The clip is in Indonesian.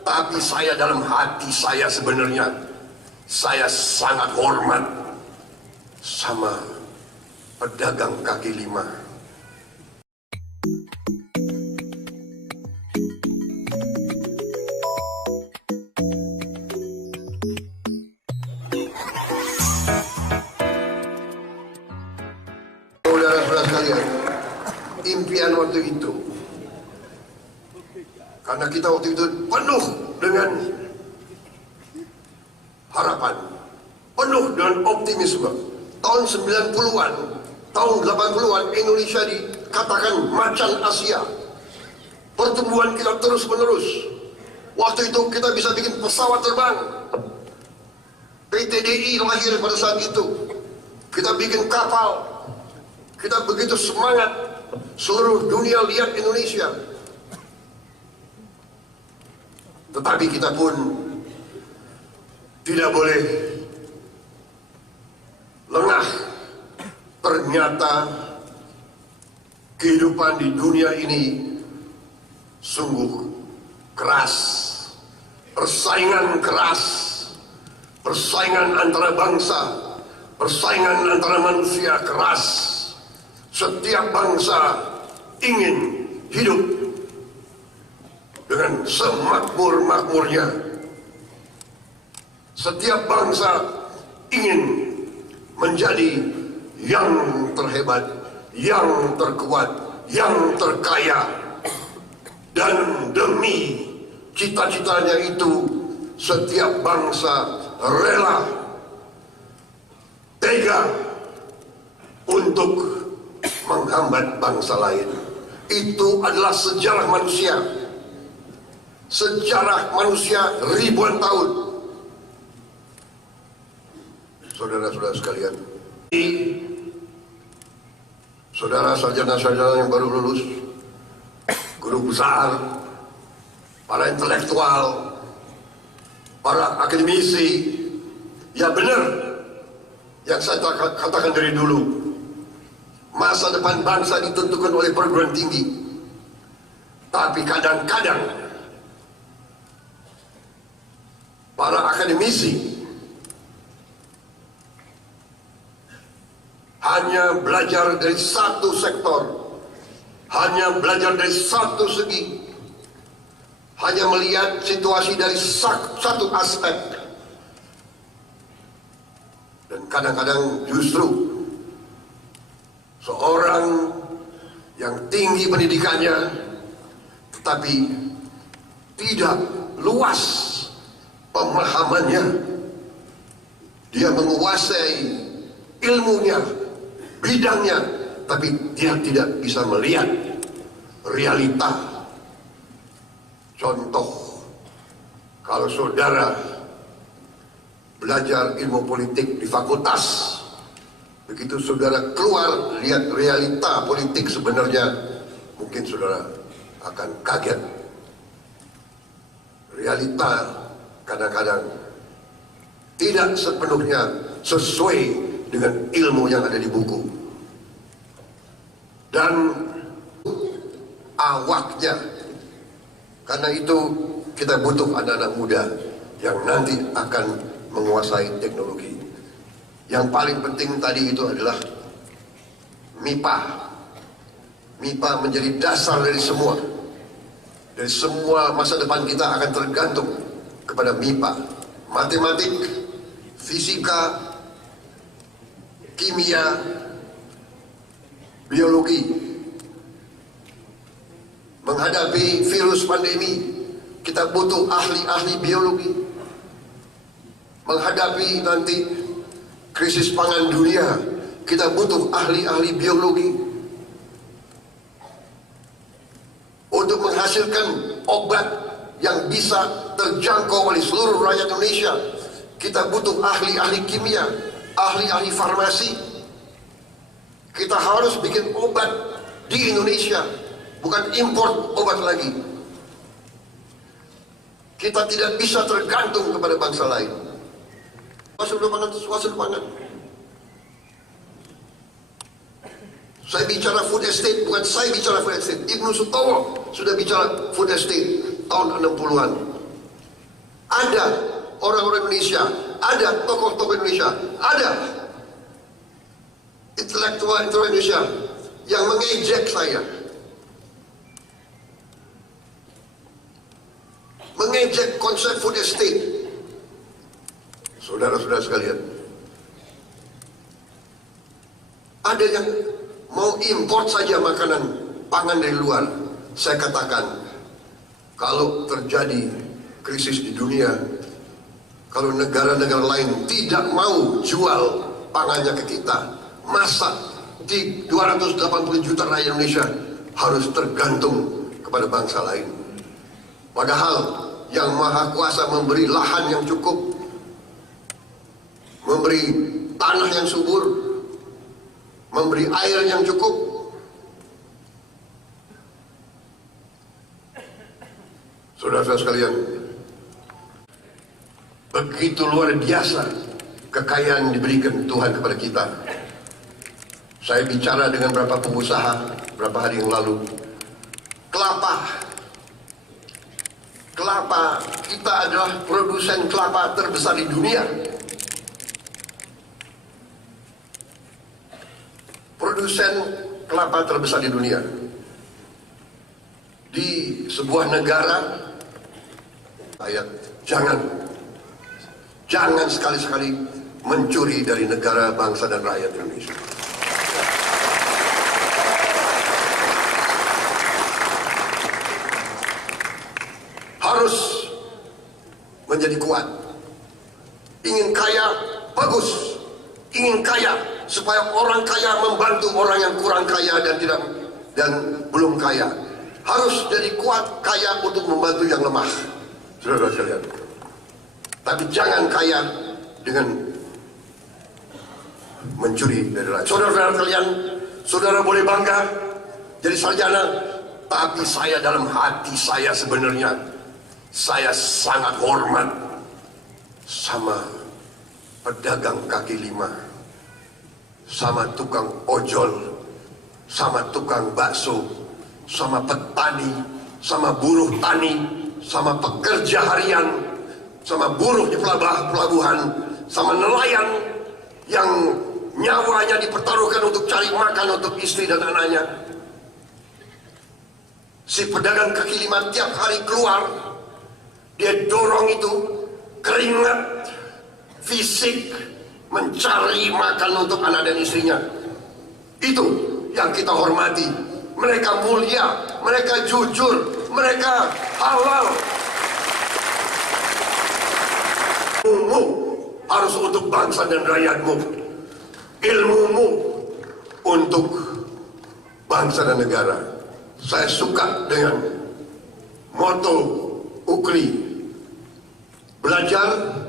Tapi saya dalam hati saya sebenarnya, saya sangat hormat sama pedagang kaki lima. Saudara-saudara sekalian, impian waktu itu, karena kita waktu itu penuh dengan harapan, penuh dengan optimisme. Tahun 90-an, tahun 80-an Indonesia dikatakan macan Asia. Pertumbuhan kita terus menerus. Waktu itu kita bisa bikin pesawat terbang. PTDI lahir pada saat itu. Kita bikin kapal. Kita begitu semangat. Seluruh dunia lihat Indonesia. Tetapi kita pun tidak boleh lengah. Ternyata kehidupan di dunia ini sungguh keras. Persaingan keras. Persaingan antara bangsa. Persaingan antara manusia keras. Setiap bangsa ingin hidup dengan semakmur-makmurnya. Setiap bangsa ingin menjadi yang terhebat, yang terkuat, yang terkaya. Dan demi cita-citanya itu, setiap bangsa rela, tega untuk menghambat bangsa lain. Itu adalah sejarah manusia. Sejarah manusia ribuan tahun. Saudara-saudara sekalian, saudara sarjana-sarjana yang baru lulus, guru besar, para intelektual, para akademisi, ya benar yang saya katakan dari dulu. Masa depan bangsa ditentukan oleh perguruan tinggi. Tapi kadang-kadang para akademisi hanya belajar dari satu sektor, hanya belajar dari satu segi, hanya melihat situasi dari satu aspek. Dan kadang-kadang justru seorang yang tinggi pendidikannya tetapi tidak luas pemahamannya, dia menguasai ilmunya, bidangnya, tapi dia tidak bisa melihat realita. Contoh, kalau saudara belajar ilmu politik di fakultas, begitu saudara keluar lihat realita politik sebenarnya, mungkin saudara akan kaget. Realita kadang-kadang tidak sepenuhnya sesuai dengan ilmu yang ada di buku. Dan awaknya. Karena itu kita butuh anak-anak muda yang nanti akan menguasai teknologi. Yang paling penting tadi itu adalah MIPA. MIPA menjadi dasar dari semua. Dari semua masa depan kita akan tergantung kepada MIPA. Matematik, fisika, kimia, biologi. Menghadapi virus pandemi, kita butuh ahli-ahli biologi. Menghadapi nanti krisis pangan dunia, kita butuh ahli-ahli biologi. Untuk menghasilkan obat yang bisa terjangkau oleh seluruh rakyat Indonesia, kita butuh ahli-ahli kimia, ahli-ahli farmasi. Kita harus bikin obat di Indonesia, bukan impor obat lagi. Kita tidak bisa tergantung kepada bangsa lain. Swasembada pangan. Saya bicara food estate, bukan saya bicara food estate. Ibnu Sutowo sudah bicara food estate tahun 60-an. ada orang-orang Indonesia, ada tokoh-tokoh Indonesia, ada intelektual Indonesia yang mengejek saya, mengejek konsep food estate. Saudara-saudara sekalian, ada yang mau import saja makanan pangan dari luar. Saya katakan, kalau terjadi krisis di dunia, kalau negara-negara lain tidak mau jual pangannya ke kita, masa di 280 juta rakyat Indonesia harus tergantung kepada bangsa lain? Padahal yang Maha Kuasa memberi lahan yang cukup, memberi tanah yang subur, memberi air yang cukup. Saudara-saudara sekalian, begitu luar biasa kekayaan yang diberikan Tuhan kepada kita. Saya bicara dengan beberapa pengusaha beberapa hari yang lalu. Kelapa kita adalah produsen kelapa terbesar di dunia. Produsen kelapa terbesar di dunia. Di sebuah negara, jangan sekali-sekali mencuri dari negara, bangsa dan rakyat Indonesia. Harus menjadi kuat. Ingin kaya, bagus. Ingin kaya supaya orang kaya membantu orang yang kurang kaya dan belum kaya. Harus jadi kuat, kaya untuk membantu yang lemah. Saudara sekalian. Tapi jangan kaya dengan mencuri dari rakyat. Saudara sekalian, saudara boleh bangga jadi sarjana, tapi saya dalam hati saya sebenarnya saya sangat hormat sama pedagang kaki lima, sama tukang ojol, sama tukang bakso, sama petani, sama buruh tani, sama pekerja harian, sama buruh di pelabuhan, sama nelayan yang nyawanya dipertaruhkan untuk cari makan untuk istri dan anaknya. Si pedagang kaki lima tiap hari keluar, dia dorong itu keringat fisik mencari makan untuk anak dan istrinya. Itu yang kita hormati. Mereka mulia, mereka jujur, mereka halal. Ilmumu harus untuk bangsa dan rakyatmu. Ilmumu untuk bangsa dan negara. Saya suka dengan moto UKRI. Belajar,